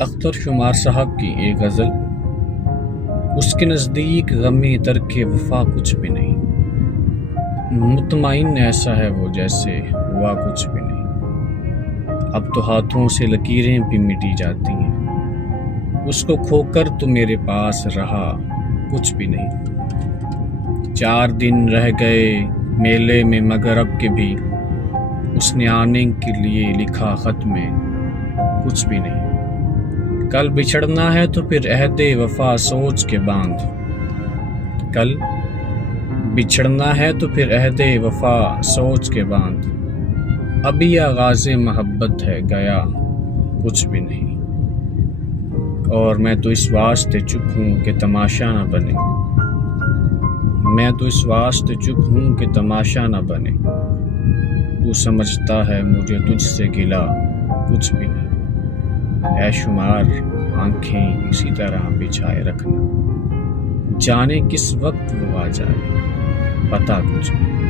اختر شمار صاحب کی ایک غزل۔ اس کے نزدیک غمی ترک وفا کچھ بھی نہیں، مطمئن ایسا ہے وہ جیسے ہوا کچھ بھی نہیں۔ اب تو ہاتھوں سے لکیریں بھی مٹی جاتی ہیں، اس کو کھو کر تو میرے پاس رہا کچھ بھی نہیں۔ 4 دن رہ گئے میلے میں مگر اب کے بھی اس نے آنے کے لیے لکھا خط میں کچھ بھی نہیں۔ کل بچھڑنا ہے تو پھر عہد وفا سوچ کے باندھ، کل بچھڑنا ہے تو پھر عہد وفا سوچ کے باندھ، ابھی آغاز محبت ہے گیا کچھ بھی نہیں۔ اور میں تو اس واسطے چپ ہوں کہ تماشا نہ بنے، میں تو اس واسطے چپ ہوں کہ تماشا نہ بنے، تو سمجھتا ہے مجھے تجھ سے گلا کچھ بھی نہیں۔ اے شمار آنکھیں اسی طرح بچھائے رکھنا، جانے کس وقت وہ آ جائے پتہ کچھ بھی نہیں۔